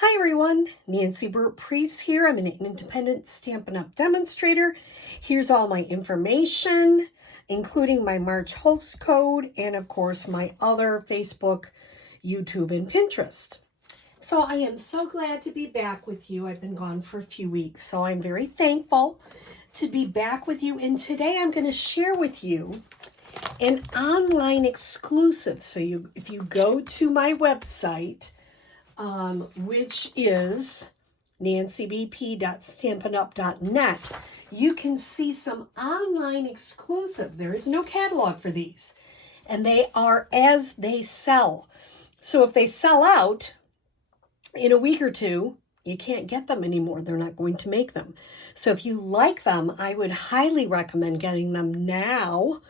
Hi everyone, Nancy Burt-Preece here. I'm an independent Stampin' Up! Demonstrator. Here's all my information, including my March host code and of course my other Facebook, YouTube, and Pinterest. So I am so glad to be back with you. I've been gone for a few weeks, so I'm very thankful to be back with you. And today I'm going to share with you an online exclusive. So if you go to my website, which is nancybp.stampinup.net, you can see some online exclusive. There is no catalog for these, and they are as they sell. So if they sell out in a week or two, you can't get them anymore. They're not going to make them. So if you like them, I would highly recommend getting them now.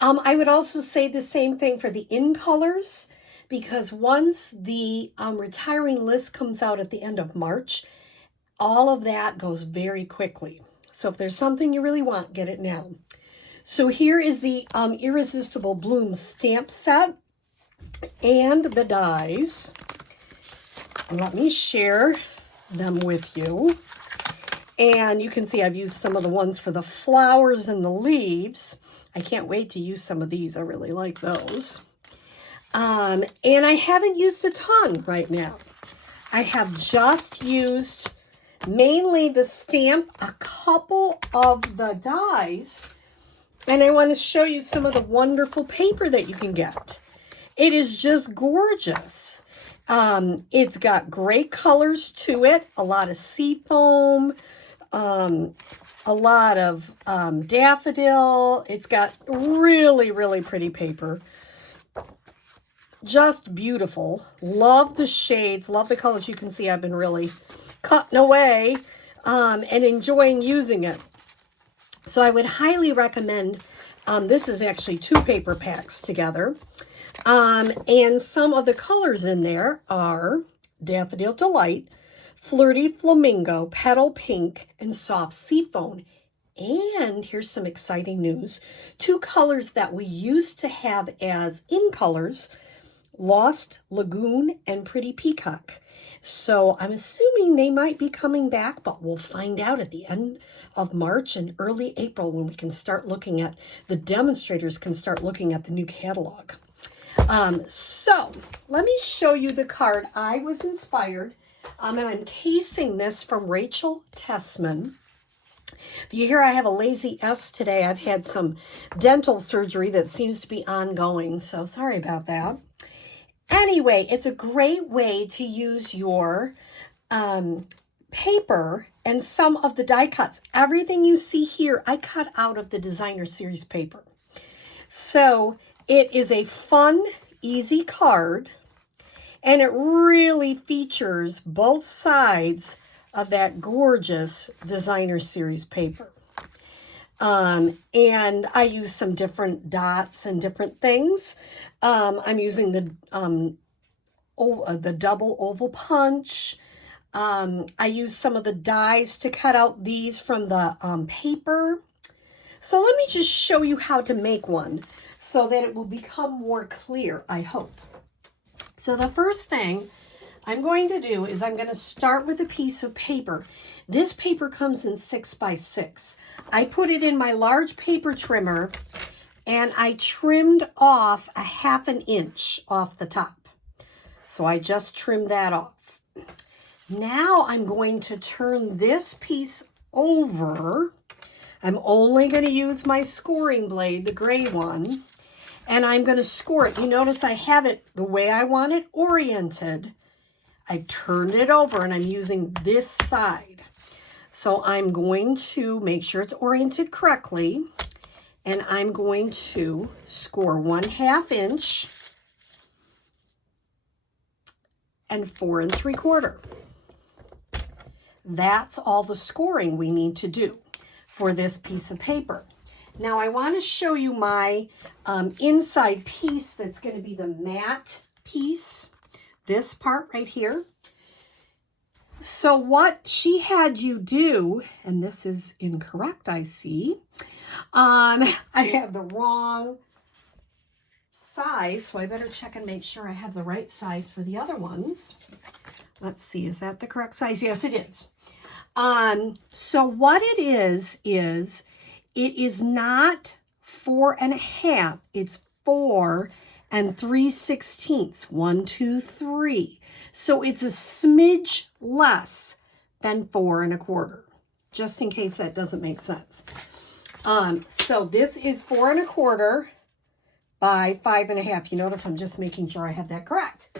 I would also say the same thing for the in colors, because once the retiring list comes out at the end of March, all of that goes very quickly. So if there's something you really want, get it now. So here is the Irresistible Bloom stamp set and the dies. Let me share them with you. And you can see I've used some of the ones for the flowers and the leaves. I can't wait to use some of these. I really like those. And I haven't used a ton right now. I have just used mainly the stamp, a couple of the dies, and I want to show you some of the wonderful paper that you can get. It is just gorgeous. It's got great colors to it, a lot of seafoam, a lot of daffodil. It's got really, really pretty paper. Just beautiful. Love the shades, love the colors. You can see I've been really cutting away and enjoying using it. So I would highly recommend, this is actually 2 paper packs together. And some of the colors in there are Daffodil Delight, Flirty Flamingo, Petal Pink, and Soft Seafoam. And here's some exciting news. 2 colors that we used to have as in colors, Lost Lagoon and Pretty Peacock. So I'm assuming they might be coming back, but we'll find out at the end of March and early April when we can start looking at, the demonstrators can start looking at the new catalog. So let me show you the card. I was inspired, and I'm casing this from Rachel Tessman. You hear I have a lazy S today. I've had some dental surgery that seems to be ongoing, so sorry about that. Anyway, it's a great way to use your paper and some of the die cuts. Everything you see here, I cut out of the designer series paper. So it is a fun, easy card, and it really features both sides of that gorgeous designer series paper. And I use some different dots and different things. I'm using the double oval punch. I use some of the dies to cut out these from the paper. So let me just show you how to make one so that it will become more clear, I hope. So the first thing I'm going to do is I'm going to start with a piece of paper. This paper comes in 6x6. I put it in my large paper trimmer and I trimmed off a 1/2 inch off the top. So I just trimmed that off. Now I'm going to turn this piece over. I'm only going to use my scoring blade, the gray one, and I'm going to score it. You notice I have it the way I want it oriented. I turned it over and I'm using this side. So I'm going to make sure it's oriented correctly, and I'm going to score 1/2 inch and 4 3/4. That's all the scoring we need to do for this piece of paper. Now I want to show you my inside piece that's going to be the matte piece, this part right here. So what she had you do, and this is incorrect, I see. I have the wrong size, so I better check and make sure I have the right size for the other ones. Let's see, is that the correct size? Yes, it is. So what it is it is not 4.5, it's 4 3/16. 1, 2, 3. So it's a smidge less than 4 1/4, just in case that doesn't make sense. So this is 4 1/4 by 5.5. You notice I'm just making sure I have that correct.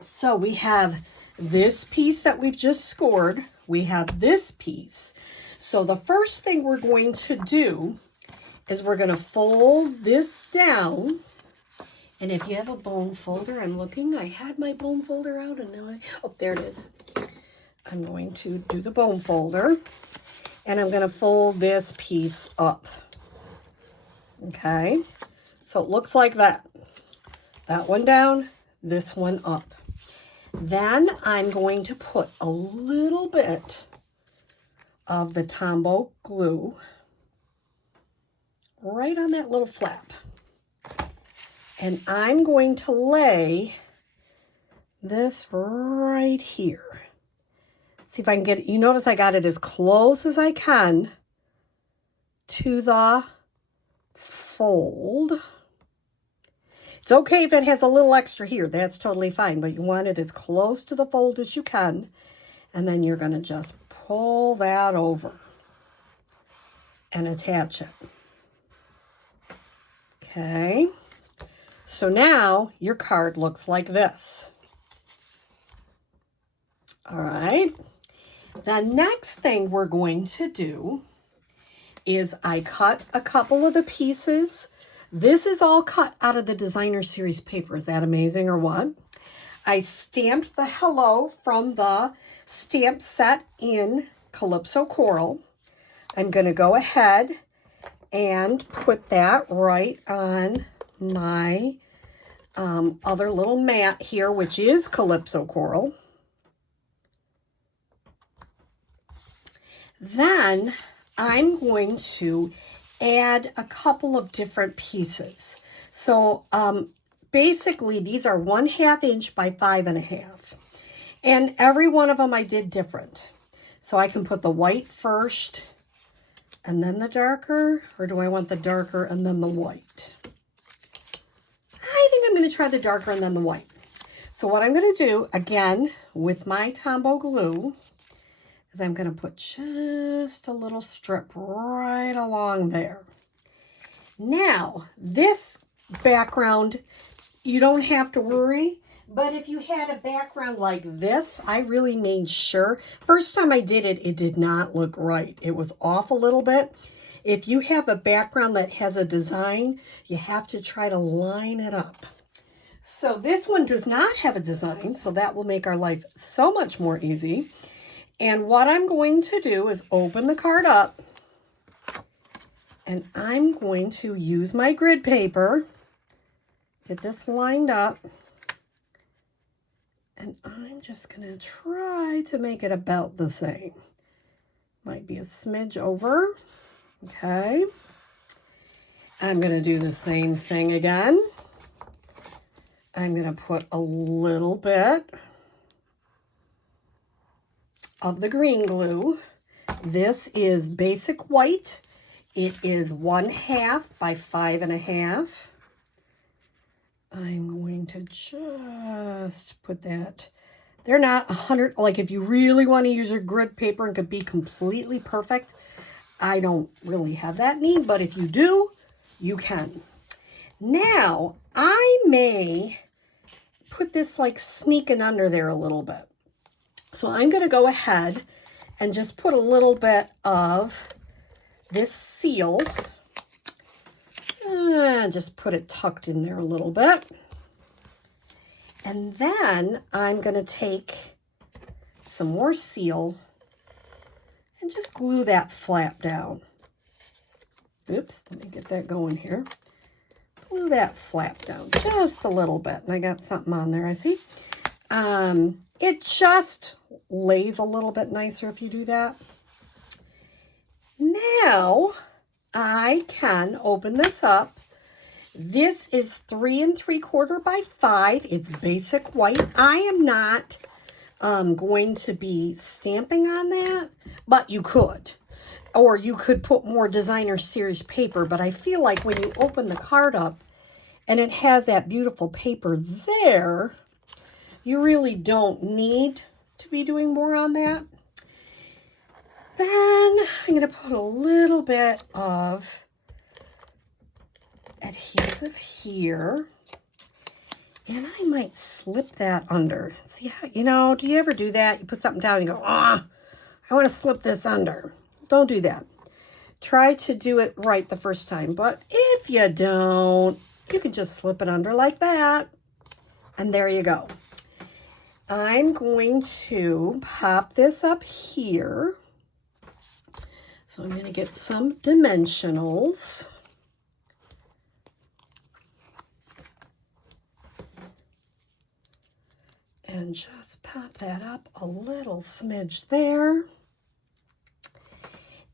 So we have this piece that we've just scored. We have this piece. So the first thing we're going to do is we're going to fold this down. And if you have a bone folder, I'm looking, I had my bone folder out and now oh, there it is. I'm going to do the bone folder and I'm going to fold this piece up. Okay. So it looks like that. That one down, this one up. Then I'm going to put a little bit of the Tombow glue right on that little flap. And I'm going to lay this right here. See if I can get it. You notice I got it as close as I can to the fold. It's okay if it has a little extra here. That's totally fine. But you want it as close to the fold as you can. And then you're going to just pull that over and attach it. Okay. So now your card looks like this. All right. The next thing we're going to do is I cut a couple of the pieces. This is all cut out of the Designer Series paper. Is that amazing or what? I stamped the hello from the stamp set in Calypso Coral. I'm going to go ahead and put that right on my other little mat here, which is Calypso Coral. Then I'm going to add a couple of different pieces. So basically these are 1/2 inch by 5.5. And every one of them I did different. So I can put the white first and then the darker, or do I want the darker and then the white? I think I'm going to try the darker and then the white. So what I'm going to do, again, with my Tombow glue, is I'm going to put just a little strip right along there. Now, this background, you don't have to worry, but if you had a background like this, I really made sure. First time I did it, it did not look right. It was off a little bit. If you have a background that has a design, you have to try to line it up. So this one does not have a design, so that will make our life so much more easy. And what I'm going to do is open the card up, and I'm going to use my grid paper, get this lined up, and I'm just going to try to make it about the same. Might be a smidge over. Okay. I'm going to do the same thing again. I'm going to put a little bit of the green glue. This is basic white. It is 1/2 by 5.5. I'm going to just put that. They're not 100, like if you really want to use your grid paper and could be completely perfect, I don't really have that need, but if you do, you can. Now, I may put this like sneaking under there a little bit. So I'm going to go ahead and just put a little bit of this seal. Just put it tucked in there a little bit. And then I'm going to take some more seal and just glue that flap down. Oops, let me get that going here. Glue that flap down just a little bit. And I got something on there, I see. It just lays a little bit nicer if you do that. Now, I can open this up. This is 3 3/4 by 5. It's basic white. I am not going to be stamping on that, but you could. Or you could put more designer series paper, but I feel like when you open the card up and it has that beautiful paper there, you really don't need to be doing more on that. Then I'm going to put a little bit of adhesive here. And I might slip that under. See, you know, do you ever do that? You put something down and you go, I want to slip this under. Don't do that. Try to do it right the first time. But if you don't, you can just slip it under like that. And there you go. I'm going to pop this up here. So I'm going to get some dimensionals. And just pop that up a little smidge there.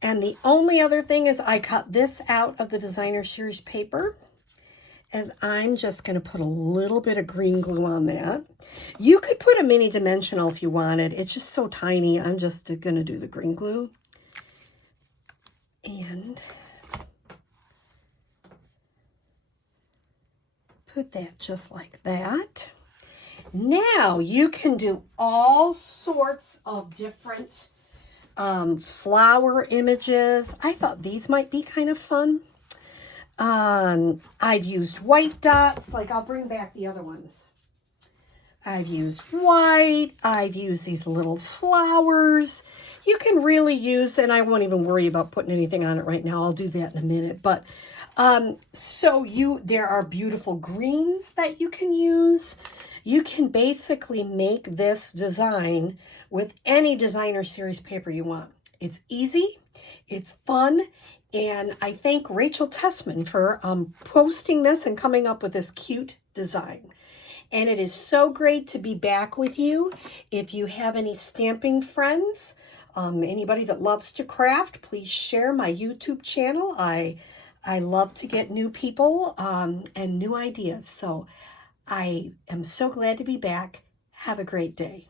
And the only other thing is I cut this out of the designer series paper, as I'm just going to put a little bit of green glue on that. You could put a mini dimensional if you wanted. It's just so tiny. I'm just going to do the green glue. And put that just like that. Now you can do all sorts of different flower images. I thought these might be kind of fun. I've used white dots, like I'll bring back the other ones. I've used white, I've used these little flowers. You can really use, and I won't even worry about putting anything on it right now. I'll do that in a minute. But there are beautiful greens that you can use. You can basically make this design with any designer series paper you want. It's easy, it's fun, and I thank Rachel Tessman for posting this and coming up with this cute design. And it is so great to be back with you. If you have any stamping friends, anybody that loves to craft, please share my YouTube channel. I love to get new people and new ideas. So I am so glad to be back. Have a great day.